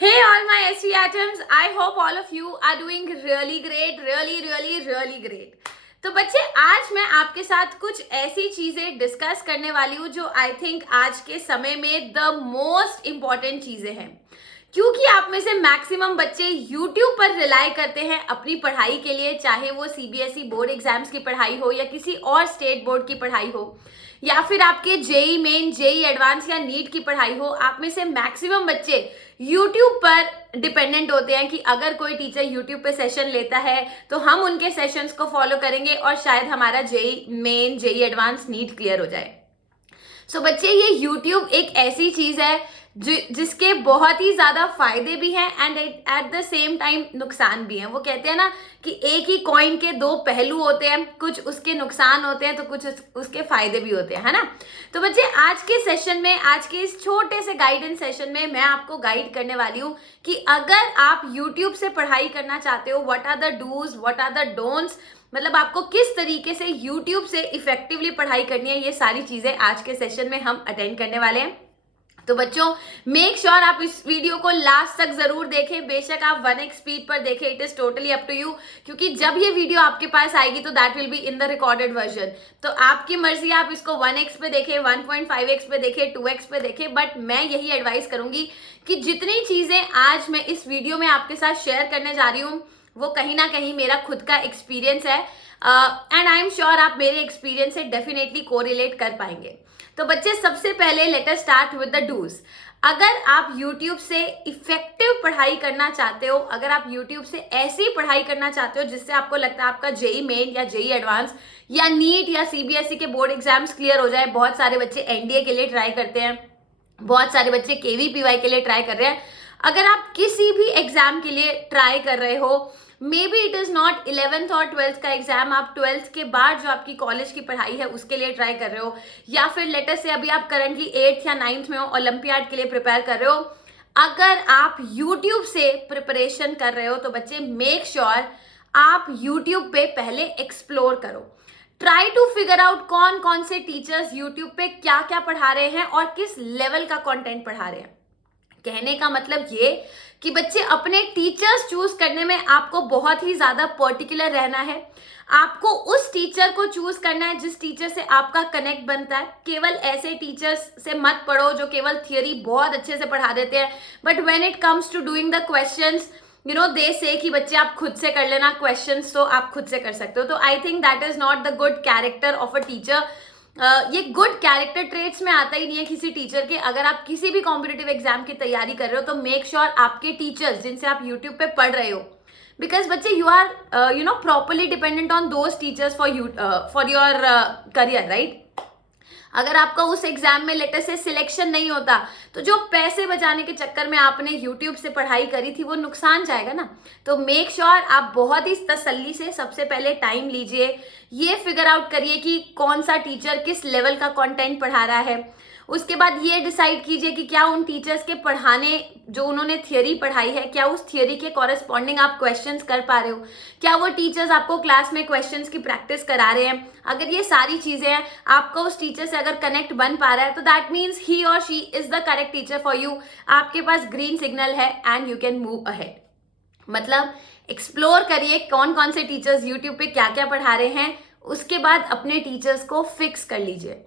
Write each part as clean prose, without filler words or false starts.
Hey all my SC atoms, I hope all of you are doing really great, really great. तो बच्चे आज मैं आपके साथ कुछ ऐसी चीजें डिस्कस करने वाली हूँ जो आई थिंक आज के समय में द मोस्ट इम्पॉर्टेंट चीजें हैं, क्योंकि आप में से मैक्सिमम बच्चे YouTube पर रिलाई करते हैं अपनी पढ़ाई के लिए, चाहे वो CBSE बोर्ड एग्जाम्स की पढ़ाई हो या किसी और स्टेट बोर्ड की पढ़ाई हो या फिर आपके जेई मेन, जेई एडवांस या नीट की पढ़ाई हो। आप में से मैक्सिमम बच्चे YouTube पर डिपेंडेंट होते हैं कि अगर कोई टीचर YouTube पे सेशन लेता है तो हम उनके सेशंस को फॉलो करेंगे और शायद हमारा JEE main, JEE advance, NEET clear हो जाए। सो बच्चे, ये YouTube एक ऐसी चीज है जिसके बहुत ही ज्यादा फायदे भी हैं and at the same time नुकसान भी हैं। वो कहते हैं ना कि एक ही कॉइन के दो पहलू होते हैं, कुछ उसके नुकसान होते हैं तो कुछ उसके फायदे भी होते हैं, है ना। तो बच्चे आज के सेशन में, आज के इस छोटे से गाइडेंस सेशन में मैं आपको गाइड करने वाली हूँ कि अगर आप YouTube से पढ़ाई करना चाहते हो, what are the dos, what are the don'ts, मतलब आपको किस तरीके से YouTube से इफेक्टिवली पढ़ाई करनी है, ये सारी चीजें आज के सेशन में हम अटेंड करने वाले हैं। तो बच्चों मेक श्योर आप इस वीडियो को लास्ट तक जरूर देखें। बेशक आप 1x स्पीड पर देखें, it is totally up to you, क्योंकि जब ये वीडियो आपके पास आएगी तो that will be in the recorded version. तो आपकी मर्जी, आप इसको 1x पे देखें, 1.5x पे देखें, 2x पे देखें, बट मैं यही एडवाइस करूंगी कि जितनी चीजें आज मैं इस वीडियो में आपके साथ शेयर करने जा रही हूँ वो कहीं ना कहीं मेरा खुद का एक्सपीरियंस है एंड आई एम श्योर आप मेरे एक्सपीरियंस से डेफिनेटली कोरिलेट कर पाएंगे। तो बच्चे सबसे पहले let us start with the dos. अगर आप YouTube से इफेक्टिव पढ़ाई करना चाहते हो, अगर आप YouTube से ऐसी पढ़ाई करना चाहते हो जिससे आपको लगता है आपका जेई मेन या जेई एडवांस या नीट या CBSE के बोर्ड एग्जाम्स क्लियर हो जाए। बहुत सारे बच्चे NDA के लिए ट्राई करते हैं, बहुत सारे बच्चे KVPY के लिए ट्राई कर रहे हैं। अगर आप किसी भी एग्जाम के लिए ट्राई कर रहे हो, may be it is not 11th और 12th का एग्जाम, आप 12th के बाद जो आपकी कॉलेज की पढ़ाई है उसके लिए ट्राई कर रहे हो, या फिर लेटर से अभी आप करंटली 8th या 9th में हो, ओलंपियाड के लिए प्रिपेयर कर रहे हो, अगर आप YouTube से प्रिपरेशन कर रहे हो तो बच्चे मेक श्योर आप YouTube पे पहले एक्सप्लोर करो। ट्राई टू फिगर आउट कौन कौन से टीचर्स YouTube पे क्या क्या पढ़ा रहे हैं और किस लेवल का कंटेंट पढ़ा रहे हैं। कहने का मतलब ये कि बच्चे अपने टीचर्स चूज करने में आपको बहुत ही ज्यादा पर्टिकुलर रहना है। आपको उस टीचर को चूज करना है जिस टीचर से आपका कनेक्ट बनता है। केवल ऐसे टीचर्स से मत पढ़ो जो केवल थियरी बहुत अच्छे से पढ़ा देते हैं, but when it comes to doing the questions, you know, they say कि बच्चे आप खुद से कर लेना क्वेश्चंस, तो आप खुद से कर सकते हो। तो I think that is not the good character of a teacher. ये गुड कैरेक्टर ट्रेट्स में आता ही नहीं है किसी टीचर के। अगर आप किसी भी कॉम्पिटिटिव एग्जाम की तैयारी कर रहे हो तो मेक श्योर आपके टीचर्स जिनसे आप यूट्यूब पे पढ़ रहे हो, बिकॉज बच्चे you are you know properly dependent on those teachers for your career, right. अगर आपका उस एग्जाम में लेटर से सिलेक्शन नहीं होता तो जो पैसे बचाने के चक्कर में आपने YouTube से पढ़ाई करी थी वो नुकसान जाएगा ना। तो मेक श्योर आप बहुत ही तसल्ली से सबसे पहले टाइम लीजिए, ये फिगर आउट करिए कि कौन सा टीचर किस लेवल का कंटेंट पढ़ा रहा है। उसके बाद ये डिसाइड कीजिए कि क्या उन टीचर्स के पढ़ाने, जो उन्होंने थियरी पढ़ाई है, क्या उस थियरी के कॉरेस्पॉन्डिंग आप क्वेश्चंस कर पा रहे हो, क्या वो टीचर्स आपको क्लास में क्वेश्चंस की प्रैक्टिस करा रहे हैं। अगर ये सारी चीजें हैं, आपका उस टीचर से अगर कनेक्ट बन पा रहा है तो दैट मीन्स ही और she is the correct teacher for you. आपके पास ग्रीन सिग्नल है and you can move ahead. मतलब एक्सप्लोर करिए कौन कौन से टीचर्स यूट्यूब पे क्या क्या पढ़ा रहे हैं, उसके बाद अपने टीचर्स को फिक्स कर लीजिए।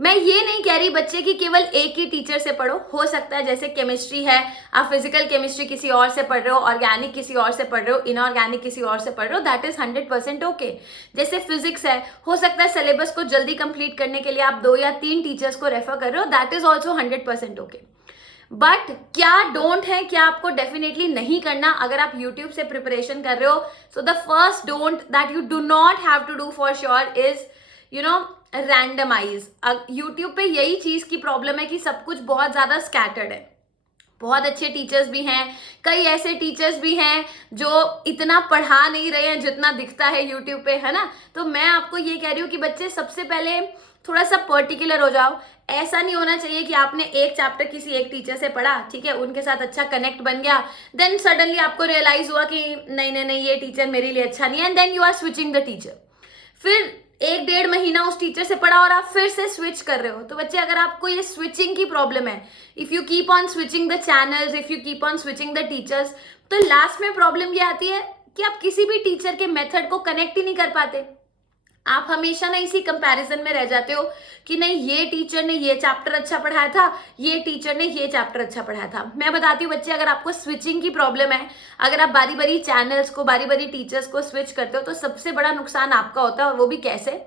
मैं ये नहीं कह रही बच्चे कि केवल एक ही टीचर से पढ़ो। हो सकता है जैसे केमिस्ट्री है, आप फिजिकल केमिस्ट्री किसी और से पढ़ रहे हो, ऑर्गेनिक किसी और से पढ़ रहे हो, इनऑर्गेनिक किसी और से पढ़ रहे हो, दैट इज 100% ओके। जैसे फिजिक्स है, हो सकता है सिलेबस को जल्दी कंप्लीट करने के लिए आप 2 या 3 टीचर्स को रेफर कर रहे हो, that is also 100% okay. But क्या डोंट है, क्या आपको डेफिनेटली नहीं करना अगर आप YouTube से प्रिपरेशन कर रहे हो। So the first don't that you do not have to do for sure is, you know, randomize. YouTube पे यही चीज की प्रॉब्लम है कि सब कुछ बहुत ज्यादा स्कैटर्ड है। बहुत अच्छे टीचर्स भी हैं, कई ऐसे टीचर्स भी हैं जो इतना पढ़ा नहीं रहे हैं जितना दिखता है YouTube पे, है ना। तो मैं आपको ये कह रही हूँ कि बच्चे सबसे पहले थोड़ा सा पर्टिकुलर हो जाओ। ऐसा नहीं होना चाहिए कि आपने एक चैप्टर किसी एक टीचर से पढ़ा, ठीक है, उनके साथ अच्छा कनेक्ट बन गया, देन सडनली आपको रियलाइज हुआ कि नहीं नहीं नहीं ये टीचर मेरे लिए अच्छा नहीं है, and then you are switching the teacher. फिर एक डेढ़ महीना उस टीचर से पढ़ा और आप फिर से स्विच कर रहे हो। तो बच्चे अगर आपको ये स्विचिंग की प्रॉब्लम है, if you keep on switching the channels, if you keep on switching the teachers, तो लास्ट में प्रॉब्लम ये आती है कि आप किसी भी टीचर के मेथड को कनेक्ट ही नहीं कर पाते। आप हमेशा ना इसी कंपैरिजन में रह जाते हो कि नहीं ये टीचर ने ये चैप्टर अच्छा पढ़ाया था, ये टीचर ने ये चैप्टर अच्छा पढ़ाया था। मैं बताती हूँ बच्चे, अगर आपको स्विचिंग की प्रॉब्लम है, अगर आप बारी बारी चैनल्स को, बारी बारी टीचर्स को स्विच करते हो, तो सबसे बड़ा नुकसान आपका होता है। और वो भी कैसे?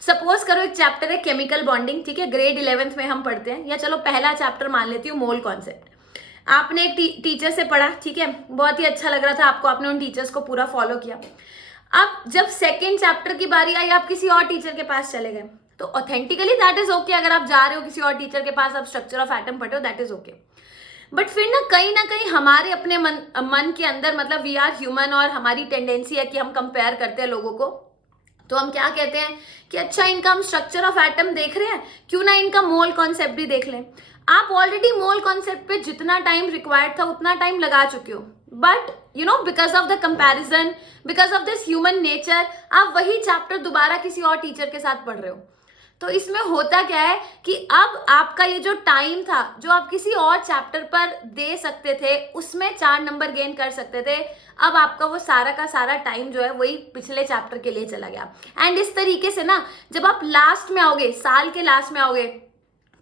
सपोज करो एक चैप्टर है केमिकल बॉन्डिंग, ठीक है, ग्रेड 11th में हम पढ़ते हैं, या चलो पहला चैप्टर मान लेती हूँ मोल कॉन्सेप्ट। आपने एक टीचर से पढ़ा, ठीक है, बहुत ही अच्छा लग रहा था आपको, आपने उन टीचर्स को पूरा फॉलो किया। अब जब सेकेंड चैप्टर की बारी आई, आप किसी और टीचर के पास चले गए, तो ऑथेंटिकली दैट इज ओके। अगर आप जा रहे हो किसी और टीचर के पास, आप स्ट्रक्चर ऑफ एटम पढ़े हो, दैट इज ओके। बट फिर ना कहीं हमारे अपने मन के अंदर, मतलब वी आर ह्यूमन, और हमारी टेंडेंसी है कि हम कंपेयर करते हैं लोगों को। तो हम क्या कहते हैं कि अच्छा इनका हम स्ट्रक्चर ऑफ एटम देख रहे हैं, क्यों ना इनका मोल कॉन्सेप्ट भी देख लें। आप ऑलरेडी मोल कॉन्सेप्ट पे जितना टाइम रिक्वायर्ड था उतना टाइम लगा चुके हो, but you know because of the comparison, because of this human nature, आप वही चैप्टर दोबारा किसी और टीचर के साथ पढ़ रहे हो। तो इसमें होता क्या है कि अब आपका ये जो टाइम था, जो आप किसी और चैप्टर पर दे सकते थे, उसमें 4 नंबर गेन कर सकते थे, अब आपका वो सारा का सारा टाइम जो है वही पिछले चैप्टर के लिए चला गया। एंड इस तरीके से ना जब आप लास्ट में आओगे, साल के लास्ट में आओगे,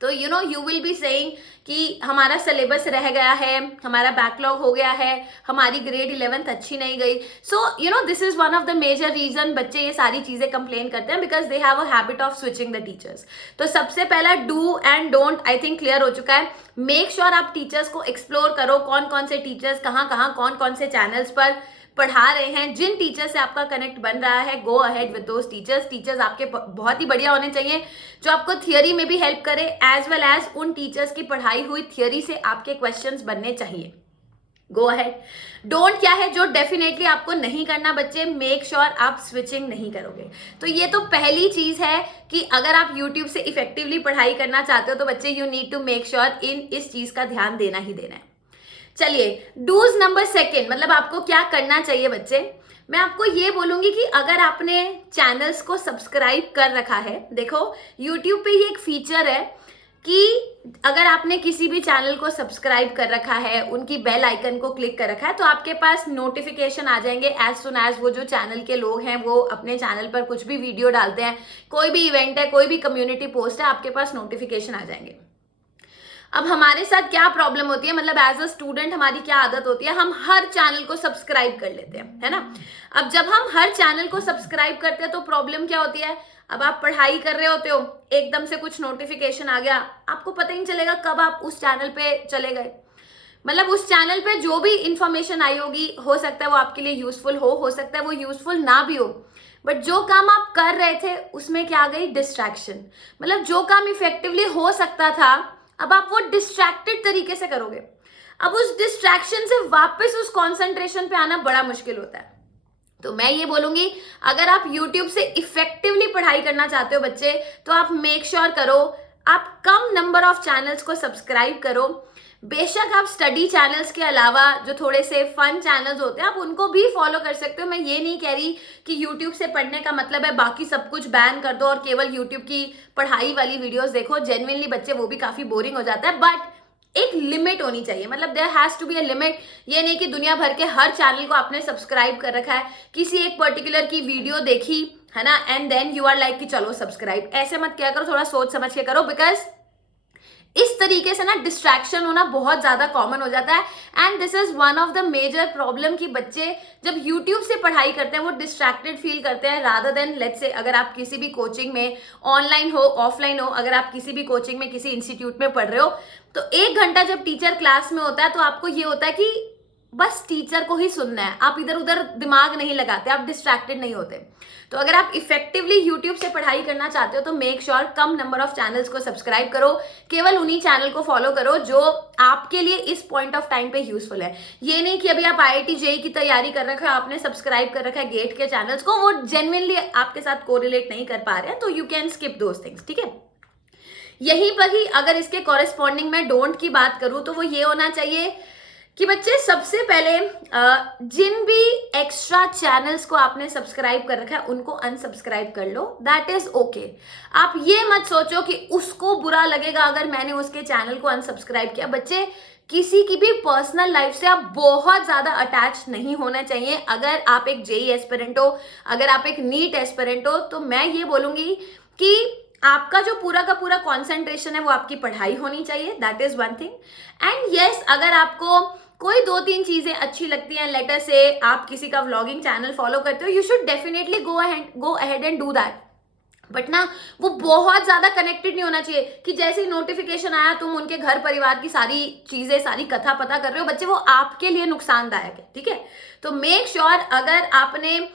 तो you know you will be saying कि हमारा सिलेबस रह गया है, हमारा बैकलॉग हो गया है, हमारी ग्रेड 11th अच्छी नहीं गई। So you know this is one of the major reason बच्चे ये सारी चीजें कंप्लेन करते हैं, because they have a habit of switching the teachers. तो सबसे पहला do and don't I think clear हो चुका है। मेक श्योर आप टीचर्स को एक्सप्लोर करो, कौन कौन से टीचर्स कहाँ कहाँ कौन कौन से चैनल्स पर पढ़ा रहे हैं, जिन टीचर से आपका कनेक्ट बन रहा है, गो ahead with those teachers. Teachers आपके बहुत ही बढ़िया होने चाहिए, जो आपको थियोरी में भी हेल्प करे, एज वेल एज उन टीचर्स की पढ़ाई हुई थियोरी से आपके क्वेश्चंस बनने चाहिए। Go ahead. डोंट क्या है जो डेफिनेटली आपको नहीं करना बच्चे, मेक श्योर आप स्विचिंग नहीं करोगे। तो ये तो पहली चीज है कि अगर आप यूट्यूब से इफेक्टिवली पढ़ाई करना चाहते हो तो बच्चे you need to make sure इस चीज का ध्यान देना ही देना है। चलिए डूज नंबर सेकेंड, मतलब आपको क्या करना चाहिए बच्चे। मैं आपको ये बोलूंगी कि अगर आपने चैनल्स को सब्सक्राइब कर रखा है, देखो YouTube पे ये एक फीचर है कि अगर आपने किसी भी चैनल को सब्सक्राइब कर रखा है, उनकी बेल आइकन को क्लिक कर रखा है, तो आपके पास नोटिफिकेशन आ जाएंगे एज सुन एज वो जो चैनल के लोग हैं वो अपने चैनल पर कुछ भी वीडियो डालते हैं, कोई भी इवेंट है, कोई भी कम्युनिटी पोस्ट है, आपके पास नोटिफिकेशन आ जाएंगे। अब हमारे साथ क्या प्रॉब्लम होती है, मतलब एज अ स्टूडेंट हमारी क्या आदत होती है, हम हर चैनल को सब्सक्राइब कर लेते हैं, है ना। अब जब हम हर चैनल को सब्सक्राइब करते हैं तो प्रॉब्लम क्या होती है, अब आप पढ़ाई कर रहे होते हो, एकदम से कुछ नोटिफिकेशन आ गया, आपको पता ही नहीं चलेगा कब आप उस चैनल पे चले गए। मतलब उस चैनल पे जो भी इंफॉर्मेशन आई होगी, हो सकता है वो आपके लिए यूजफुल हो सकता है वो यूजफुल ना भी हो, बट जो काम आप कर रहे थे उसमें क्या आ गई, डिस्ट्रैक्शन। मतलब जो काम इफेक्टिवली हो सकता था, अब आप वो डिस्ट्रैक्टेड तरीके से करोगे। अब उस डिस्ट्रैक्शन से वापस उस कंसंट्रेशन पे आना बड़ा मुश्किल होता है। तो मैं ये बोलूंगी, अगर आप YouTube से इफेक्टिवली पढ़ाई करना चाहते हो बच्चे, तो आप मेक श्योर करो आप कम नंबर ऑफ चैनल्स को सब्सक्राइब करो। बेशक आप स्टडी चैनल्स के अलावा जो थोड़े से फन चैनल्स होते हैं आप उनको भी फॉलो कर सकते हो। मैं ये नहीं कह रही कि YouTube से पढ़ने का मतलब है बाकी सब कुछ बैन कर दो और केवल YouTube की पढ़ाई वाली वीडियोस देखो। जेन्युइनली बच्चे वो भी काफी बोरिंग हो जाता है, बट एक लिमिट होनी चाहिए, मतलब there has to be a limit. ये नहीं कि दुनिया भर के हर चैनल को आपने सब्सक्राइब कर रखा है, किसी एक पर्टिकुलर की वीडियो देखी है ना and then you are like कि चलो सब्सक्राइब। ऐसे मत क्या करो, थोड़ा सोच समझ के करो, बिकॉज इस तरीके से ना डिस्ट्रैक्शन होना बहुत ज्यादा कॉमन हो जाता है। And this is one of the major problem कि बच्चे जब YouTube से पढ़ाई करते हैं वो डिस्ट्रैक्टेड फील करते हैं, रादर देन लेट्स से अगर आप किसी भी कोचिंग में ऑनलाइन हो ऑफलाइन हो, अगर आप किसी भी कोचिंग में किसी इंस्टीट्यूट में पढ़ रहे हो तो 1 घंटा जब टीचर क्लास में होता है तो आपको ये होता है कि बस टीचर को ही सुनना है, आप इधर उधर दिमाग नहीं लगाते, आप डिस्ट्रैक्टेड नहीं होते। तो अगर आप इफेक्टिवली YouTube से पढ़ाई करना चाहते हो तो make sure come number of channels को सब्सक्राइब करो, केवल उन्हीं चैनल को फॉलो करो जो आपके लिए इस पॉइंट ऑफ टाइम पे यूजफुल है। ये नहीं कि अभी आप IIT JEE की तैयारी कर रखा है, आपने सब्सक्राइब कर रखा है गेट के चैनल्स को, वो जेन्युइनली आपके साथ कोरिलेट नहीं कर पा रहे हैं, तो you can skip those things, ठीक है। यहीं पर ही अगर इसके कॉरेस्पॉन्डिंग में डोंट की बात करूं तो वो ये होना चाहिए कि बच्चे सबसे पहले जिन भी एक्स्ट्रा चैनल्स को आपने सब्सक्राइब कर रखा है उनको अनसब्सक्राइब कर लो, दैट इज ओके। आप ये मत सोचो कि उसको बुरा लगेगा अगर मैंने उसके चैनल को अनसब्सक्राइब किया। बच्चे किसी की भी पर्सनल लाइफ से आप बहुत ज्यादा अटैच नहीं होना चाहिए। अगर आप एक जेई एस्पिरेंट हो, अगर आप एक नीट एस्पिरेंट हो, तो मैं ये बोलूंगी कि आपका जो पूरा का पूरा कॉन्सेंट्रेशन है वो आपकी पढ़ाई होनी चाहिए, that is one thing. And yes, अगर आपको कोई 2-3 चीजें अच्छी लगती हैं, लेटर से आप किसी का व्लॉगिंग चैनल फॉलो करते हो, you should definitely go ahead and do that. But ना, वो बहुत ज्यादा कनेक्टेड नहीं होना चाहिए कि जैसे ही नोटिफिकेशन आया तुम उनके घर परिवार की सारी चीजें, सारी कथा पता कर रहे हो। बच्चे, वो आपके लिए नुकसानदायक है, ठीक है। तो मेक श्योर अगर आपने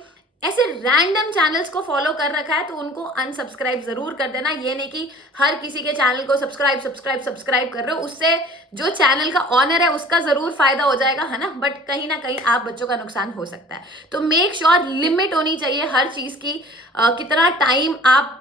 ऐसे रैंडम चैनल्स को फॉलो कर रखा है तो उनको अनसब्सक्राइब जरूर कर देना। ये नहीं कि हर किसी के चैनल को सब्सक्राइब कर रहे हो, उससे जो चैनल का ऑनर है उसका जरूर फायदा हो जाएगा, है ना, बट कहीं ना कहीं आप बच्चों का नुकसान हो सकता है। तो मेक श्योर लिमिट होनी चाहिए हर चीज की। कितना टाइम आप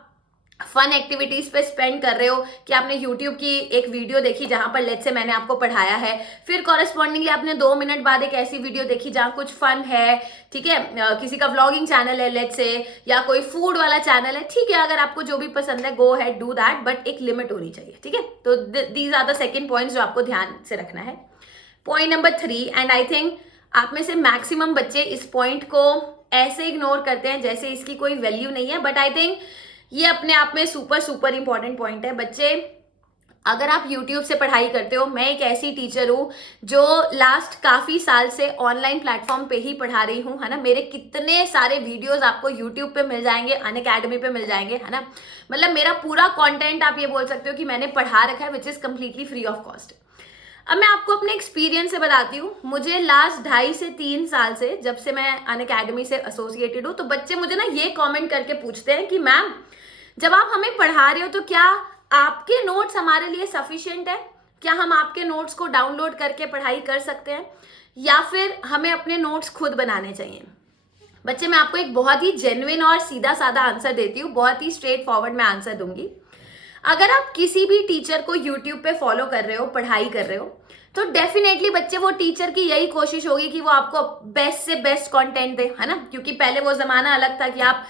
फन एक्टिविटीज पे स्पेंड कर रहे हो, कि आपने यूट्यूब की एक वीडियो देखी जहां पर लेट्स से मैंने आपको पढ़ाया है, फिर कॉरेस्पॉन्डिंगली आपने 2 मिनट बाद एक ऐसी वीडियो देखी जहां कुछ फन है, ठीक है, किसी का व्लॉगिंग चैनल है लेट्स से, या कोई फूड वाला चैनल है, ठीक है, अगर आपको जो भी पसंद है go head do that, but एक लिमिट होनी चाहिए, ठीक है। तो these are the second points जो आपको ध्यान से रखना है। Point number 3, and I think आप में से मैक्सिमम बच्चे इस पॉइंट को ऐसे इग्नोर करते हैं जैसे इसकी कोई वैल्यू नहीं है, बट आई थिंक ये अपने आप में सुपर इंपॉर्टेंट पॉइंट है। बच्चे, अगर आप YouTube से पढ़ाई करते हो, मैं एक ऐसी टीचर हूँ जो लास्ट काफी साल से ऑनलाइन प्लेटफॉर्म पे ही पढ़ा रही हूँ, है ना। मेरे कितने सारे वीडियोस आपको YouTube पे मिल जाएंगे, अनअकैडमी पे मिल जाएंगे, है ना। मतलब मेरा पूरा कंटेंट आप ये बोल सकते हो कि मैंने पढ़ा रखा है, which is completely free of cost. अब मैं आपको अपने एक्सपीरियंस से बताती हूँ। मुझे लास्ट 2.5 से 3 साल से, जब से मैं अनअकैडमी से एसोसिएटेड हूँ, तो बच्चे मुझे ना ये कमेंट करके पूछते हैं कि मैम, जब आप हमें पढ़ा रहे हो तो क्या आपके नोट्स हमारे लिए सफिशिएंट है? क्या हम आपके नोट्स को डाउनलोड करके पढ़ाई कर सकते हैं, या फिर हमें अपने नोट्स खुद बनाने चाहिए? बच्चे, मैं आपको एक बहुत ही जेन्युइन और सीधा साधा आंसर देती हूँ, बहुत ही स्ट्रेट फॉरवर्ड मैं आंसर दूंगी। अगर आप किसी भी टीचर को यूट्यूब पे फॉलो कर रहे हो, पढ़ाई कर रहे हो, तो डेफिनेटली बच्चे वो टीचर की यही कोशिश होगी कि वो आपको बेस्ट से बेस्ट कंटेंट दे, है ना। क्योंकि पहले वो जमाना अलग था कि आप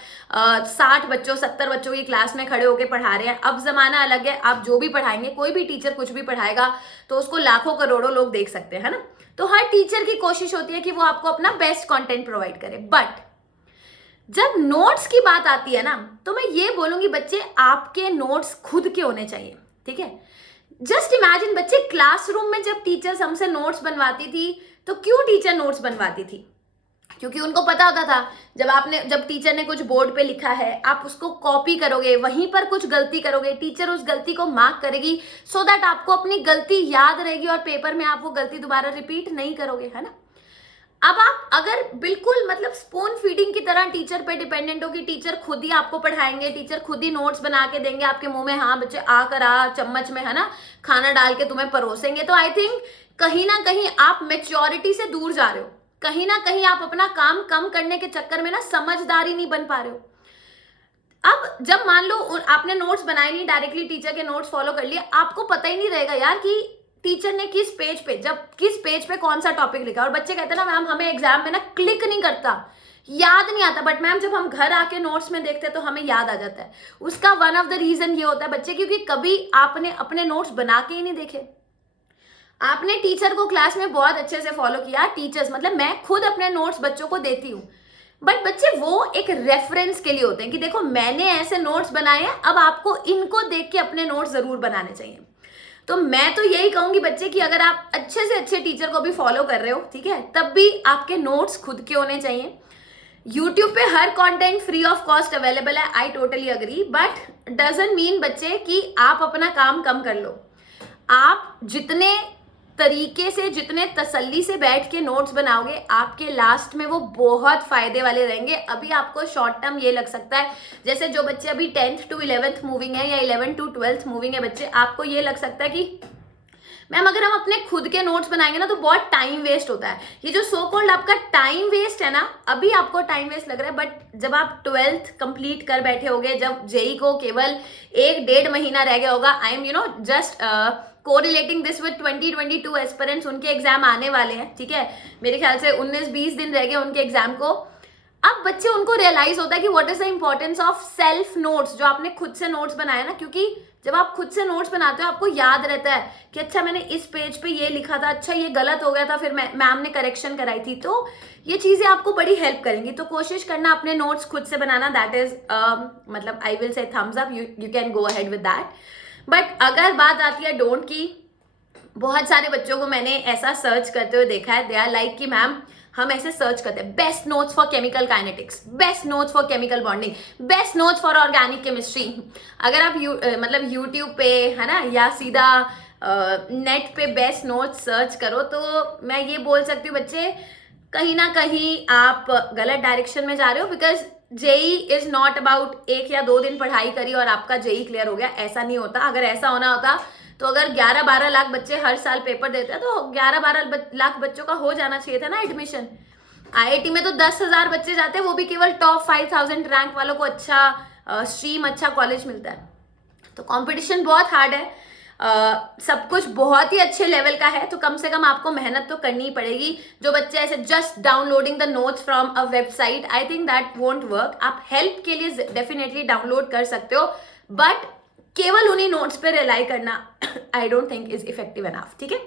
60 बच्चों 70 बच्चों की क्लास में खड़े होकर पढ़ा रहे हैं। अब जमाना अलग है, आप जो भी पढ़ाएंगे, कोई भी टीचर कुछ भी पढ़ाएगा तो उसको लाखों करोड़ों लोग देख सकते हैं, है ना। तो हर टीचर की कोशिश होती है कि वो आपको अपना बेस्ट कंटेंट प्रोवाइड करे। बट जब नोट्स की बात आती है ना, तो मैं ये बोलूंगी बच्चे, आपके नोट्स खुद के होने चाहिए, ठीक है। जस्ट इमेजिन बच्चे, क्लासरूम में जब टीचर्स हमसे नोट्स बनवाती थी, तो क्यों टीचर नोट्स बनवाती थी? क्योंकि उनको पता होता था जब टीचर ने कुछ बोर्ड पे लिखा है, आप उसको कॉपी करोगे, वहीं पर कुछ गलती करोगे, टीचर उस गलती को मार्क करेगी, सो दैट आपको अपनी गलती याद रहेगी और पेपर में आप वो गलती दोबारा रिपीट नहीं करोगे, है ना। अब आप अगर बिल्कुल मतलब स्पून फीडिंग की तरह टीचर पे डिपेंडेंट हो कि टीचर खुद ही आपको पढ़ाएंगे, टीचर खुद ही नोट्स बना के देंगे आपके मुंह में, हाँ बच्चे आकर चम्मच में, है ना, खाना डाल के तुम्हें परोसेंगे, तो आई थिंक कहीं ना कहीं आप मेच्योरिटी से दूर जा रहे हो। कहीं ना कहीं आप अपना काम कम करने के चक्कर में ना समझदारी नहीं बन पा रहे हो। अब जब मान लो आपने नोट्स बनाए नहीं, डायरेक्टली टीचर के नोट्स फॉलो कर लिए, आपको पता ही नहीं रहेगा यार कि टीचर ने किस पेज पे कौन सा टॉपिक लिखा। और बच्चे कहते हैं ना मैम, हमें एग्जाम में ना क्लिक नहीं करता, याद नहीं आता, बट मैम जब हम घर आके नोट्स में देखते हैं तो हमें याद आ जाता है। उसका वन ऑफ द रीजन ये होता है बच्चे, क्योंकि कभी आपने अपने नोट्स बना के ही नहीं देखे। आपने टीचर को क्लास में बहुत अच्छे से फॉलो किया, टीचर्स मतलब मैं खुद अपने नोट्स बच्चों को देती हूँ, बट बच्चे वो एक रेफरेंस के लिए होते हैं कि देखो मैंने ऐसे नोट्स बनाए हैं, अब आपको इनको देख के अपने नोट्स जरूर बनाने चाहिए। तो मैं तो यही कहूंगी बच्चे कि अगर आप अच्छे से अच्छे टीचर को भी फॉलो कर रहे हो, ठीक है, तब भी आपके नोट्स खुद के होने चाहिए। YouTube पे हर content free of cost available है, I totally agree, but doesn't mean बच्चे कि आप अपना काम कम कर लो। आप जितने तरीके से, जितने तसल्ली से बैठ के नोट्स बनाओगे, आपके लास्ट में वो बहुत फायदे वाले रहेंगे। अभी आपको शॉर्ट टर्म ये लग सकता है, जैसे जो बच्चे अभी 10th to 11th मूविंग है या 11th to 12th मूविंग है बच्चे, आपको ये लग सकता है कि मैम अगर हम अपने खुद के नोट्स बनाएंगे ना तो बहुत टाइम वेस्ट होता है। ये जो सो कॉल्ड आपका टाइम वेस्ट है ना, अभी आपको टाइम वेस्ट लग रहा है, बट जब आप 12th कंप्लीट कर बैठे होगे, जब जेई को केवल 1-1.5 महीना रह गया होगा, I am just correlating this with 2022 aspirants, उनके एग्जाम आने वाले हैं, ठीक है, मेरे ख्याल से 19-20 दिन रह गए उनके एग्जाम को। अब बच्चे उनको रियलाइज होता है कि what is the importance of self notes, जो आपने खुद से नोट्स बनाया ना, क्योंकि जब आप खुद से नोट्स बनाते हो आपको याद रहता है कि अच्छा मैंने इस पेज पे ये लिखा था, अच्छा ये गलत हो गया था, फिर मैम ने करेक्शन कराई थी, तो ये चीजें आपको बड़ी हेल्प करेंगी। तो कोशिश करना अपने नोट्स खुद से बनाना, दैट इज मतलब I will say thumbs up, you can go ahead with that. But अगर बात आती है डोंट की, बहुत सारे बच्चों को मैंने ऐसा सर्च करते हुए देखा है, दे आर लाइक कि मैम हम ऐसे सर्च करते हैं best notes for chemical kinetics, best notes for chemical bonding, best notes for organic chemistry. अगर आप मतलब यूट्यूब पे है ना, या सीधा नेट पे बेस्ट नोट्स सर्च करो, तो मैं ये बोल सकती हूँ बच्चे कहीं ना कहीं आप गलत डायरेक्शन में जा रहे हो, because JEE is not about 1 या 2 दिन पढ़ाई करी और आपका जेई क्लियर हो गया, ऐसा नहीं होता। अगर ऐसा होना होता तो अगर 11-12 लाख बच्चे हर साल पेपर देते हैं तो 11-12 लाख बच्चों का हो जाना चाहिए था ना एडमिशन। आईआईटी में तो 10,000 बच्चे जाते हैं, वो भी केवल टॉप 5000 रैंक वालों को अच्छा स्ट्रीम, अच्छा कॉलेज मिलता है। तो कंपटीशन बहुत हार्ड है, सब कुछ बहुत ही अच्छे लेवल का है, तो कम से कम आपको मेहनत तो करनी ही पड़ेगी। जो बच्चे ऐसे just downloading the notes from a website, I think that won't work. आप हेल्प के लिए डेफिनेटली डाउनलोड कर सकते हो, बट केवल उन्हीं नोट्स पे रिलाई करना आई don't think is effective enough, ठीक है।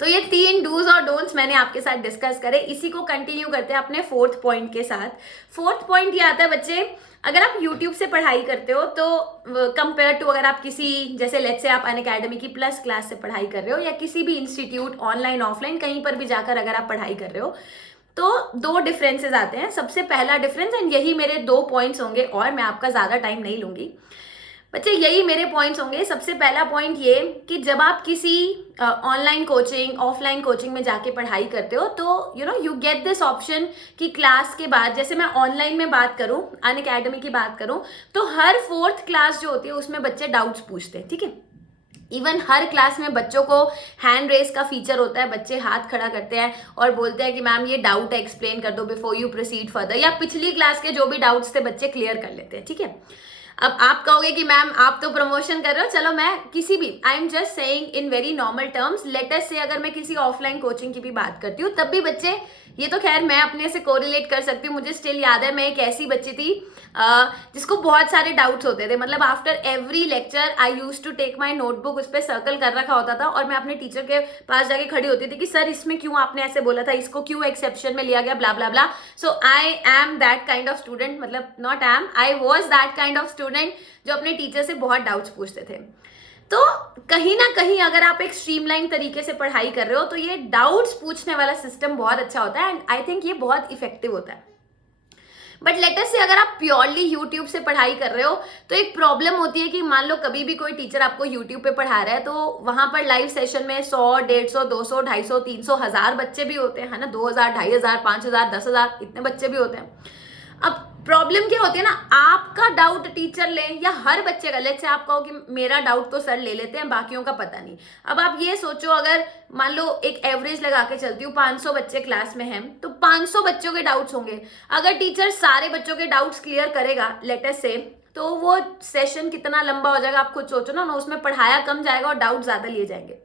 तो ये 3 डूज और डोंट्स मैंने आपके साथ डिस्कस करे। इसी को कंटिन्यू करते हैं अपने 4th पॉइंट के साथ। 4th पॉइंट ये आता है बच्चे, अगर आप YouTube से पढ़ाई करते हो तो कंपेयर टू अगर आप किसी जैसे लेट्स से आप अनअकैडमी की प्लस क्लास से पढ़ाई कर रहे हो, या किसी भी इंस्टीट्यूट ऑनलाइन ऑफलाइन कहीं पर भी जाकर अगर आप पढ़ाई कर रहे हो, तो 2 डिफरेंसेस आते हैं। सबसे पहला डिफरेंस, एंड यही मेरे 2 पॉइंट्स होंगे और मैं आपका ज़्यादा टाइम नहीं लूंगी बच्चे, यही मेरे पॉइंट्स होंगे। सबसे पहला पॉइंट ये कि जब आप किसी ऑनलाइन कोचिंग, ऑफलाइन कोचिंग में जाके पढ़ाई करते हो, तो यू गेट दिस ऑप्शन कि क्लास के बाद, जैसे मैं ऑनलाइन में बात करूं, अनअकैडमी की बात करूं, तो हर 4th क्लास जो होती है उसमें बच्चे डाउट्स पूछते हैं, ठीक है। इवन हर क्लास में बच्चों को हैंड रेस का फीचर होता है, बच्चे हाथ खड़ा करते हैं और बोलते हैं कि मैम ये डाउट है, एक्सप्लेन कर दो बिफोर यू प्रोसीड फर्दर, या पिछली क्लास के जो भी डाउट्स थे बच्चे क्लियर कर लेते हैं, ठीक है। अब आप कहोगे कि मैम आप तो प्रमोशन कर रहे हो, चलो मैं किसी भी, I am just saying in very normal terms, latest से अगर मैं किसी ऑफलाइन कोचिंग की भी बात करती हूँ, तब भी बच्चे, ये तो खैर मैं अपने से कोरिलेट कर सकती हूँ, मुझे स्टिल याद है मैं एक ऐसी बच्ची थी जिसको बहुत सारे डाउट्स होते थे। मतलब after every lecture I use to take my notebook, उस पर सर्कल कर रखा होता था और मैं अपने टीचर के पास जाके खड़ी होती थी कि सर इसमें क्यों आपने ऐसे बोला था, इसको क्यों एक्सेप्शन में लिया गया, blah blah blah. So I am that kind of student, मतलब not am, I was that kind of student जो अपने टीचर से बहुत डाउट्स पूछते थे। तो कहीं ना कहीं अगर आप एक स्ट्रीमलाइन तरीके से पढ़ाई कर रहे हो तो ये डाउट्स पूछने वाला सिस्टम बहुत अच्छा होता है, एंड आई थिंक ये बहुत इफेक्टिव होता है। बट लेटेस्ट से अगर आप प्योरली यूट्यूब से पढ़ाई कर रहे हो, तो एक प्रॉब्लम होती है कि मान लो कभी भी कोई टीचर आपको यूट्यूब पे पढ़ा रहा है, तो वहां पर लाइव सेशन में 100, 150, 200, 250, 300, 1000 बच्चे भी होते हैं, है ना, 2000, 2500, 5000, 10,000 इतने बच्चे भी होते हैं। अब प्रॉब्लम क्या होती है ना, आपका डाउट टीचर ले या हर बच्चे का, लेट्स से आप कहो कि मेरा डाउट तो सर ले लेते हैं, बाकियों का पता नहीं। अब आप ये सोचो, अगर मान लो एक एवरेज लगा के चलती हूँ, 500 बच्चे क्लास में हैं, तो 500 बच्चों के डाउट्स होंगे। अगर टीचर सारे बच्चों के डाउट्स क्लियर करेगा लेटेस्ट से, तो वो सेशन कितना लंबा हो जाएगा आप खुद सोचो ना, उसमें पढ़ाया कम जाएगा और डाउट ज्यादा लिए जाएंगे।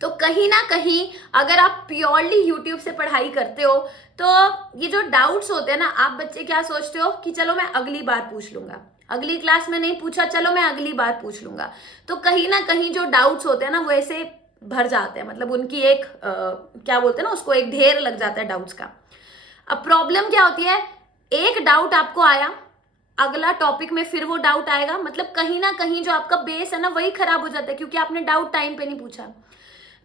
तो कहीं ना कहीं अगर आप प्योरली यूट्यूब से पढ़ाई करते हो, तो ये जो डाउट्स होते हैं ना, आप बच्चे क्या सोचते हो कि चलो मैं अगली बार पूछ लूंगा, अगली क्लास में नहीं पूछा, चलो मैं अगली बार पूछ लूंगा। तो कहीं ना कहीं जो डाउट्स होते हैं ना वो ऐसे भर जाते हैं, मतलब उनकी एक क्या बोलते हैं ना उसको, एक ढेर लग जाता है डाउट्स का। अब प्रॉब्लम क्या होती है, एक डाउट आपको आया, अगला टॉपिक में फिर वो डाउट आएगा, मतलब कहीं ना कहीं जो आपका बेस है ना वही खराब हो जाता है, क्योंकि आपने डाउट टाइम पे नहीं पूछा।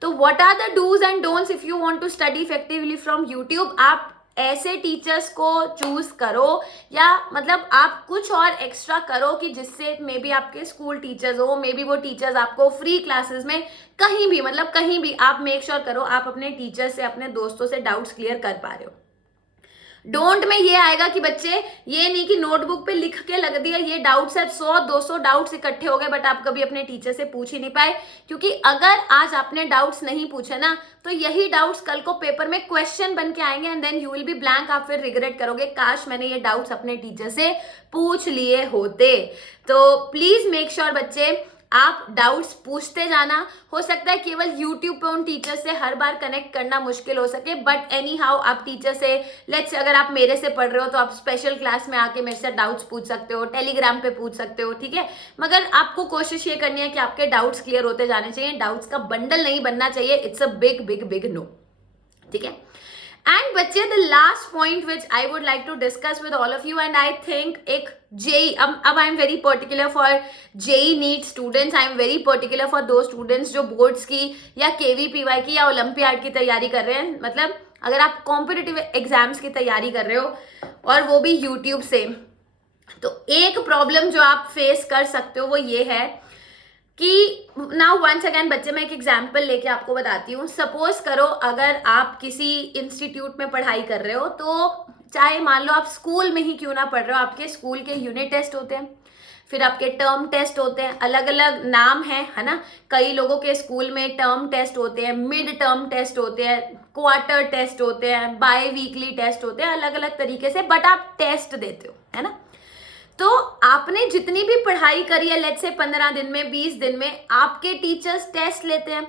तो what are the dos and don'ts if you want to study effectively from YouTube? आप ऐसे टीचर्स को चूज करो, या मतलब आप कुछ और एक्स्ट्रा करो कि जिससे मे बी आपके स्कूल टीचर्स हो, मे बी वो टीचर्स आपको फ्री क्लासेस में कहीं भी, मतलब कहीं भी आप मेक श्योर करो आप अपने टीचर से, अपने दोस्तों से डाउट्स क्लियर कर पा रहे हो। डोंट में ये आएगा कि बच्चे ये नहीं कि नोटबुक पे लिख के लग दिया ये डाउट्स है, 100-200 डाउट्स इकट्ठे हो गए, बट आप कभी अपने टीचर से पूछ ही नहीं पाए। क्योंकि अगर आज आपने डाउट्स नहीं पूछे ना, तो यही डाउट्स कल को पेपर में क्वेश्चन बन के आएंगे, and then you will be blank. आप फिर रिग्रेट करोगे, काश मैंने ये डाउट्स अपने टीचर से पूछ लिए होते। तो प्लीज मेक श्योर बच्चे आप डाउट्स पूछते जाना। हो सकता है केवल यूट्यूब पे उन टीचर से हर बार कनेक्ट करना मुश्किल हो सके, बट एनी हाउ आप टीचर से, लेट्स अगर आप मेरे से पढ़ रहे हो तो आप स्पेशल क्लास में आके मेरे से डाउट्स पूछ सकते हो, टेलीग्राम पे पूछ सकते हो, ठीक है। मगर आपको कोशिश ये करनी है कि आपके डाउट्स क्लियर होते जाने चाहिए, डाउट्स का बंडल नहीं बनना चाहिए। It's a big big big no, ठीक है। एंड बच्चे, the last point which I would like to discuss with all of you, and I think एक जेई, अब I am very particular for JEE NEET students, I am very particular for those students जो boards की या KVPY की या olympiad की तैयारी कर रहे हैं। मतलब अगर आप कॉम्पिटिटिव एग्जाम्स की तैयारी कर रहे हो और वो भी यूट्यूब से, तो एक प्रॉब्लम जो आप फेस कर सकते हो वो ये है कि नाउ वंस अगेन बच्चे, मैं एक एग्जाम्पल लेके आपको बताती हूँ। सपोज करो अगर आप किसी इंस्टीट्यूट में पढ़ाई कर रहे हो, तो चाहे मान लो आप स्कूल में ही क्यों ना पढ़ रहे हो, आपके स्कूल के यूनिट टेस्ट होते हैं, फिर आपके टर्म टेस्ट होते हैं, अलग अलग नाम है ना। कई लोगों के स्कूल में टर्म टेस्ट होते हैं, मिड टर्म टेस्ट होते हैं, क्वार्टर टेस्ट होते हैं, बाय वीकली टेस्ट होते हैं, अलग अलग तरीके से, बट आप टेस्ट देते हो, है ना। तो आपने जितनी भी पढ़ाई करी है, लेट्स से 15 दिन में, 20 दिन में, आपके टीचर्स टेस्ट लेते हैं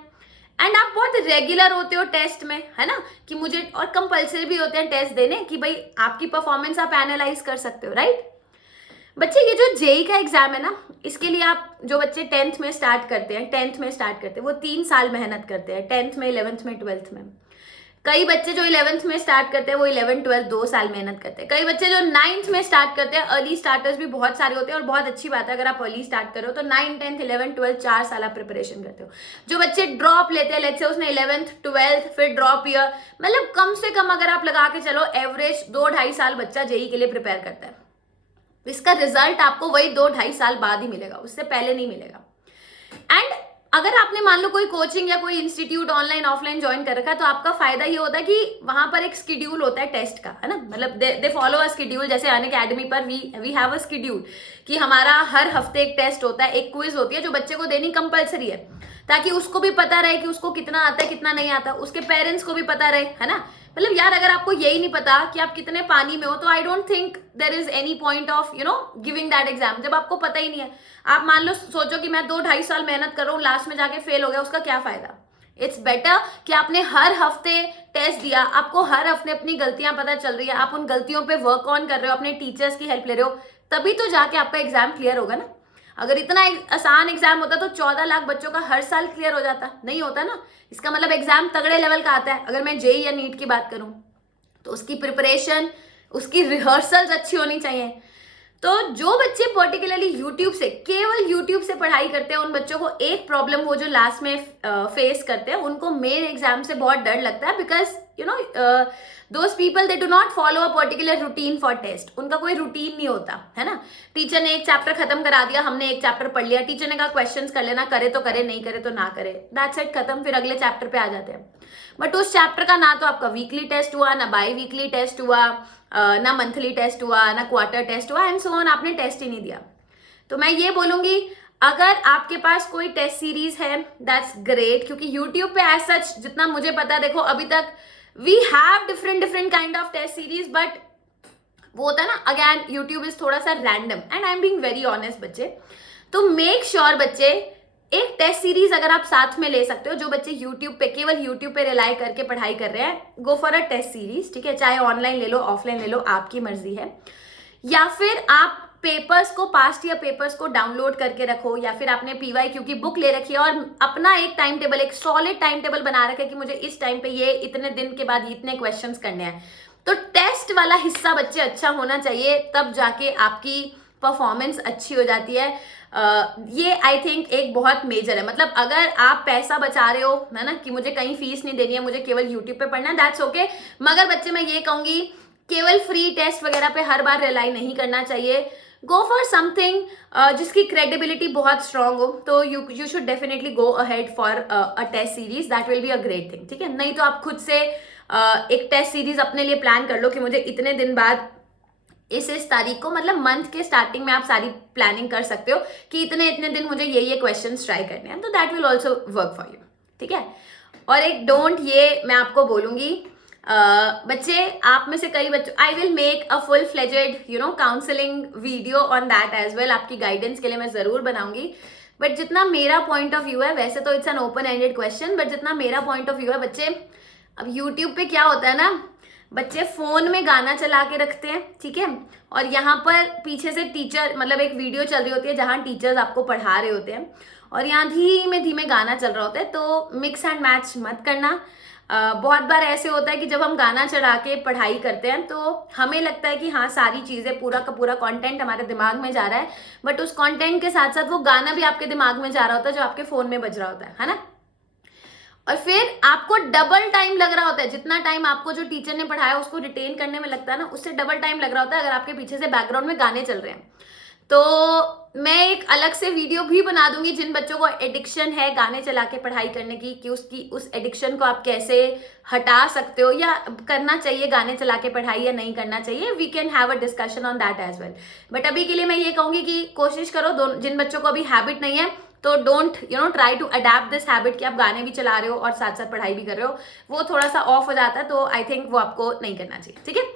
एंड आप बहुत रेगुलर होते हो टेस्ट में, है ना, कि मुझे, और कंपल्सरी भी होते हैं टेस्ट देने कि भाई आपकी परफॉर्मेंस आप एनालाइज कर सकते हो, राइट। बच्चे ये जो जेई का एग्जाम है ना, इसके लिए आप जो बच्चे 10th में स्टार्ट करते हैं वो 3 साल मेहनत करते हैं, 10th में, 11th में, 12th में। कई बच्चे जो 11th में स्टार्ट करते हैं वो 11, 12 2 साल मेहनत करते हैं। कई बच्चे जो 9th में स्टार्ट करते हैं, अर्ली स्टार्टर्स भी बहुत सारे होते हैं और बहुत अच्छी बात है अगर आप अर्ली स्टार्ट करो तो 9, 10, 11, 12 4 साल आप प्रिपरेशन करते हो। जो बच्चे ड्रॉप लेते हैं, लेट्स से उसने 11th, 12th फिर ड्रॉप ईयर, मतलब कम से कम अगर आप लगा के चलो एवरेज 2-2.5 साल बच्चा जेई के लिए प्रिपेयर करता है। इसका रिजल्ट आपको वही 2-2.5 साल बाद ही मिलेगा, उससे पहले नहीं मिलेगा। एंड अगर आपने मान लो कोई कोचिंग या कोई इंस्टीट्यूट ऑनलाइन ऑफलाइन ज्वाइन कर रखा है, तो आपका फायदा ये होता है कि वहां पर एक स्केड्यूल होता है टेस्ट का, है ना। मतलब दे फॉलो अ स्केड्यूल, जैसे अनअकैडमी पर वी हैव अ स्केड्यूल कि हमारा हर हफ्ते एक टेस्ट होता है, एक क्विज होती है जो बच्चे को देनी कंपलसरी है, ताकि उसको भी पता रहे कि उसको कितना आता है कितना नहीं आता, उसके पेरेंट्स को भी पता रहे, है ना। मतलब यार अगर आपको यही नहीं पता कि आप कितने पानी में हो, तो I don't think there is any point of giving that exam. जब आपको पता ही नहीं है, आप मान लो सोचो कि मैं 2-2.5 साल मेहनत कर रहा हूँ, लास्ट में जाके फेल हो गया, उसका क्या फायदा। इट्स बेटर कि आपने हर हफ्ते टेस्ट दिया, आपको हर हफ्ते अपनी गलतियां पता चल रही है, आप उन गलतियों पे वर्क ऑन कर रहे हो, अपने टीचर्स की हेल्प ले रहे हो, तभी तो जाके आपका एग्जाम क्लियर होगा ना। अगर इतना आसान एग्जाम होता तो 14 लाख बच्चों का हर साल क्लियर हो जाता, नहीं होता ना। इसका मतलब एग्जाम तगड़े लेवल का आता है। अगर मैं जेई या नीट की बात करूं तो उसकी प्रिपरेशन, उसकी रिहर्सल्स अच्छी होनी चाहिए। तो जो बच्चे पर्टिकुलरली यूट्यूब से, केवल यूट्यूब से पढ़ाई करते हैं, उन बच्चों को एक प्रॉब्लम वो जो लास्ट में फेस करते हैं, उनको मेन एग्जाम से बहुत डर लगता है, because those people they do not follow a particular routine for test. उनका कोई रूटीन नहीं होता, है ना। टीचर ने एक चैप्टर खत्म करा दिया, हमने एक चैप्टर पढ़ लिया, टीचर ने कहा क्वेश्चंस कर लेना, करे तो करे, नहीं करे तो ना करे, दैट्स इट, खत्म, फिर अगले चैप्टर पे आ जाते हैं। बट उस चैप्टर का ना तो आपका वीकली टेस्ट हुआ, ना बाई वीकली टेस्ट हुआ, ना मंथली टेस्ट हुआ, ना क्वार्टर टेस्ट हुआ, एंड सो ऑन, आपने टेस्ट ही नहीं दिया। तो मैं ये बोलूंगी, अगर आपके पास कोई टेस्ट सीरीज है दैट्स ग्रेट, क्योंकि यूट्यूब पे एज सच जितना मुझे पता है, देखो अभी तक we have different kind of test series, but वो होता है ना, अगैन यूट्यूब इज थोड़ा सा random, and I am being very honest बच्चे। तो मेक श्योर बच्चे, एक टेस्ट सीरीज अगर आप साथ में ले सकते हो, जो बच्चे यूट्यूब पे, केवल यूट्यूब पे रिलाई करके पढ़ाई कर रहे हैं, go for a test series, ठीक है। चाहे ऑनलाइन ले लो, ऑफलाइन ले लो, आपकी मर्जी है। या फिर आप पेपर्स को, पास्ट ईयर पेपर्स को डाउनलोड करके रखो, या फिर आपने पीवाईक्यू की बुक ले रखी है और अपना एक टाइम टेबल, एक सॉलिड टाइम टेबल बना रखा है कि मुझे इस टाइम पे ये इतने दिन के बाद इतने क्वेश्चंस करने हैं। तो टेस्ट वाला हिस्सा बच्चे अच्छा होना चाहिए, तब जाके आपकी परफॉर्मेंस अच्छी हो जाती है। ये आई थिंक एक बहुत मेजर है। मतलब अगर आप पैसा बचा रहे हो, है ना, कि मुझे कहीं फीस नहीं देनी है, मुझे केवल यूट्यूब पे पढ़ना है, दैट्स ओके। मगर बच्चे मैं ये कहूंगी, केवल फ्री टेस्ट वगैरह पे हर बार रिलाई नहीं करना चाहिए। गो फॉर समथिंग जिसकी क्रेडिबिलिटी बहुत स्ट्रांग हो, तो you should definitely go ahead for a test series, that will be a great thing, ठीक है। नहीं तो आप खुद से एक टेस्ट सीरीज अपने लिए प्लान कर लो कि मुझे इतने दिन बाद इस तारीख को, मतलब मंथ के स्टार्टिंग में आप सारी प्लानिंग कर सकते हो कि इतने दिन मुझे ये क्वेश्चंस ट्राई करने हैं, तो that will also work for you, ठीक है। और एक डोंट, ये मैं आपको बोलूंगी, बच्चे आप में से कई बच्चों, I will make a full fledged counselling video on that as well, आपकी गाइडेंस के लिए मैं जरूर बनाऊंगी। बट जितना मेरा पॉइंट ऑफ व्यू है, वैसे तो it's an open ended question, but जितना मेरा पॉइंट ऑफ व्यू है बच्चे, अब यूट्यूब पे क्या होता है ना, बच्चे फोन में गाना चला के रखते हैं, ठीक है, और यहाँ पर पीछे से टीचर, मतलब एक वीडियो चल रही होती है जहाँ टीचर्स आपको पढ़ा रहे होते हैं और यहाँ धीमे धीमे गाना चल रहा होता है, तो मिक्स एंड मैच मत करना। बहुत बार ऐसे होता है कि जब हम गाना चढ़ा के पढ़ाई करते हैं तो हमें लगता है कि हाँ सारी चीज़ें, पूरा का पूरा कंटेंट हमारे दिमाग में जा रहा है, बट उस कंटेंट के साथ साथ वो गाना भी आपके दिमाग में जा रहा होता है जो आपके फ़ोन में बज रहा होता है ना। और फिर आपको डबल टाइम लग रहा होता है, जितना टाइम आपको जो टीचर ने पढ़ाया उसको रिटेन करने में लगता है ना, उससे डबल टाइम लग रहा होता है अगर आपके पीछे से बैकग्राउंड में गाने चल रहे हैं। तो मैं एक अलग से वीडियो भी बना दूंगी जिन बच्चों को एडिक्शन है गाने चला के पढ़ाई करने की, कि उसकी उस एडिक्शन को आप कैसे हटा सकते हो, या करना चाहिए गाने चला के पढ़ाई या नहीं करना चाहिए। We can have a discussion on that as well. But अभी के लिए मैं ये कहूंगी कि कोशिश करो, जिन बच्चों को अभी हैबिट नहीं है तो don't try to adapt this habit कि आप गाने भी चला रहे हो और साथ साथ पढ़ाई भी कर रहे हो, वो थोड़ा सा ऑफ हो जाता है, तो आई थिंक वो आपको नहीं करना चाहिए, ठीक है।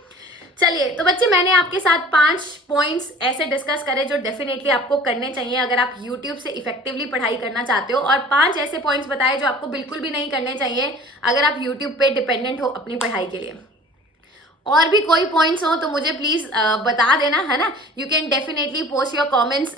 चलिए, तो बच्चे मैंने आपके साथ 5 पॉइंट्स ऐसे डिस्कस करे जो डेफिनेटली आपको करने चाहिए अगर आप YouTube से इफेक्टिवली पढ़ाई करना चाहते हो, और 5 ऐसे पॉइंट्स बताए जो आपको बिल्कुल भी नहीं करने चाहिए अगर आप YouTube पे डिपेंडेंट हो अपनी पढ़ाई के लिए। और भी कोई पॉइंट्स हो तो मुझे प्लीज बता देना, है ना। You can definitely post your comments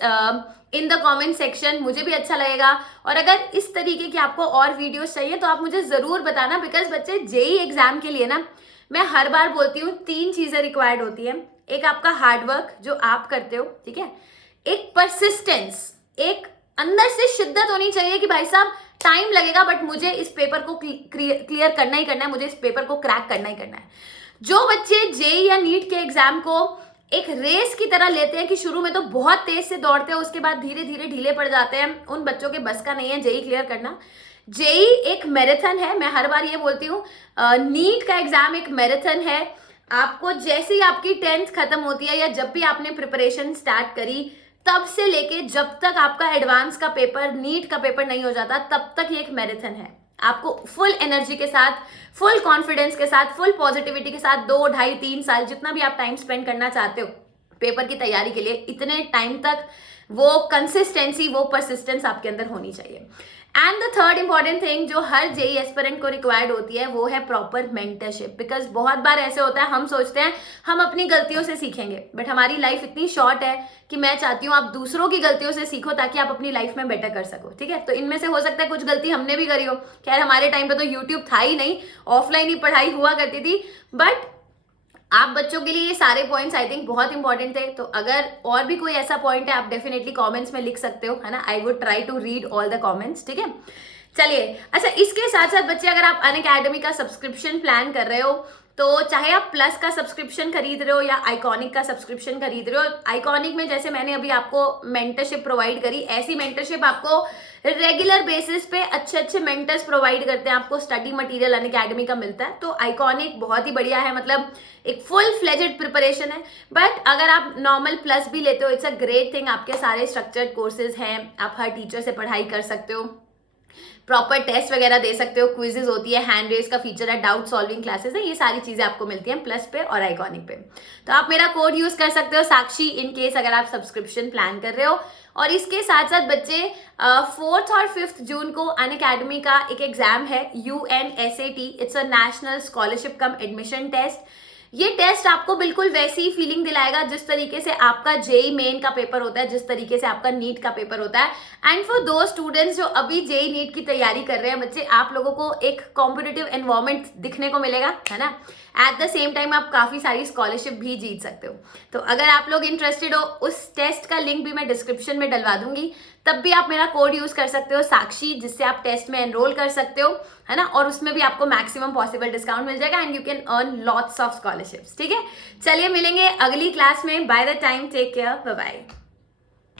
in the comment section, मुझे भी अच्छा लगेगा। और अगर इस तरीके की आपको और वीडियोस चाहिए तो आप मुझे जरूर बताना, बिकॉज बच्चे जेई एग्जाम के लिए ना, मैं हर बार बोलती हूँ 3 चीजें रिक्वायर्ड होती है। एक आपका हार्डवर्क जो आप करते हो, ठीक है, एक परसिस्टेंस, एक अंदर से शिद्दत होनी चाहिए कि भाई साहब टाइम लगेगा बट मुझे इस पेपर को क्लियर करना ही करना है, मुझे इस पेपर को क्रैक करना ही करना है। जो बच्चे जेई या नीट के एग्जाम को एक रेस की तरह लेते हैं कि शुरू में तो बहुत तेज से दौड़ते हैं, उसके बाद धीरे धीरे ढीले पड़ जाते हैं, उन बच्चों के बस का नहीं है जेई क्लियर करना। जेई एक मैराथन है, मैं हर बार ये बोलती हूँ, नीट का एग्जाम एक मैराथन है। आपको जैसे ही आपकी 10th खत्म होती है या जब भी आपने प्रिपरेशन स्टार्ट करी, तब से लेके जब तक आपका एडवांस का पेपर, नीट का पेपर नहीं हो जाता, तब तक ये एक मैराथन है। आपको फुल एनर्जी के साथ, फुल कॉन्फिडेंस के साथ, फुल पॉजिटिविटी के साथ 2, 2.5, 3 साल जितना भी आप टाइम स्पेंड करना चाहते हो पेपर की तैयारी के लिए, इतने टाइम तक वो कंसिस्टेंसी, वो परसिस्टेंस आपके अंदर होनी चाहिए। And the third important thing जो हर जेई एस्पिरेंट को रिक्वायर्ड होती है वो है प्रॉपर मेंटरशिप। बिकॉज बहुत बार ऐसे होता है, हम सोचते हैं हम अपनी गलतियों से सीखेंगे, बट हमारी लाइफ इतनी शॉर्ट है कि मैं चाहती हूँ आप दूसरों की गलतियों से सीखो ताकि आप अपनी लाइफ में बेटर कर सको, ठीक है। तो इनमें से हो सकता है कुछ गलती हमने भी करी हो। खैर हमारे टाइम पे तो यूट्यूब था ही नहीं, ऑफलाइन ही पढ़ाई हुआ करती थी, बट आप बच्चों के लिए ये सारे पॉइंट्स आई थिंक बहुत इंपॉर्टेंट थे। तो अगर और भी कोई ऐसा पॉइंट है आप डेफिनेटली कमेंट्स में लिख सकते हो, है ना। I would try to read all the comments, ठीक है। चलिए, अच्छा इसके साथ साथ बच्चे अगर आप अनअकैडमी का सब्सक्रिप्शन प्लान कर रहे हो, तो चाहे आप प्लस का सब्सक्रिप्शन खरीद रहे हो या आइकॉनिक का सब्सक्रिप्शन खरीद रहे हो, आइकॉनिक में जैसे मैंने अभी आपको मेंटरशिप प्रोवाइड करी, ऐसी मेंटरशिप आपको रेगुलर बेसिस पे अच्छे अच्छे मेंटर्स प्रोवाइड करते हैं, आपको स्टडी मटेरियल अनअकैडमी का मिलता है। तो आइकॉनिक बहुत ही बढ़िया है, मतलब एक फुल फ्लेजेड प्रिपरेशन है। बट अगर आप नॉर्मल प्लस भी लेते हो, इट्स अ ग्रेट थिंग, आपके सारे स्ट्रक्चर्ड कोर्सेज हैं, आप हर टीचर से पढ़ाई कर सकते हो, प्रॉपर टेस्ट वगैरह दे सकते हो, क्विजेज होती है, हैंड रेस का फीचर है, डाउट सॉल्विंग क्लासेस है, ये सारी चीजें आपको मिलती हैं प्लस पे और आइकॉनिक पे। तो आप मेरा कोड यूज कर सकते हो साक्षी, इन केस अगर आप सब्सक्रिप्शन प्लान कर रहे हो। और इसके साथ साथ बच्चे 4th और 5th जून को अनअकैडमी का एक एग्जाम है, UNSAT, it's a national scholarship cum admission test. ये टेस्ट आपको बिल्कुल वैसी ही फीलिंग दिलाएगा जिस तरीके से आपका जेई मेन का पेपर होता है, जिस तरीके से आपका नीट का पेपर होता है। एंड फॉर दो स्टूडेंट्स जो अभी जेई नीट की तैयारी कर रहे हैं बच्चे, आप लोगों को एक कॉम्पिटिटिव एनवायरनमेंट दिखने को मिलेगा, है ना। एट द सेम टाइम आप काफी सारी स्कॉलरशिप भी जीत सकते हो। तो अगर आप लोग इंटरेस्टेड हो, उस टेस्ट का लिंक भी मैं डिस्क्रिप्शन में डलवा दूंगी, तब भी आप मेरा कोड यूज कर सकते हो साक्षी, जिससे आप टेस्ट में एनरोल कर सकते हो, है ना। और उसमें भी आपको मैक्सिमम पॉसिबल डिस्काउंट मिल जाएगा and you can earn lots of scholarships, ठीक है। चलिए मिलेंगे अगली क्लास में, by the time take care, bye bye.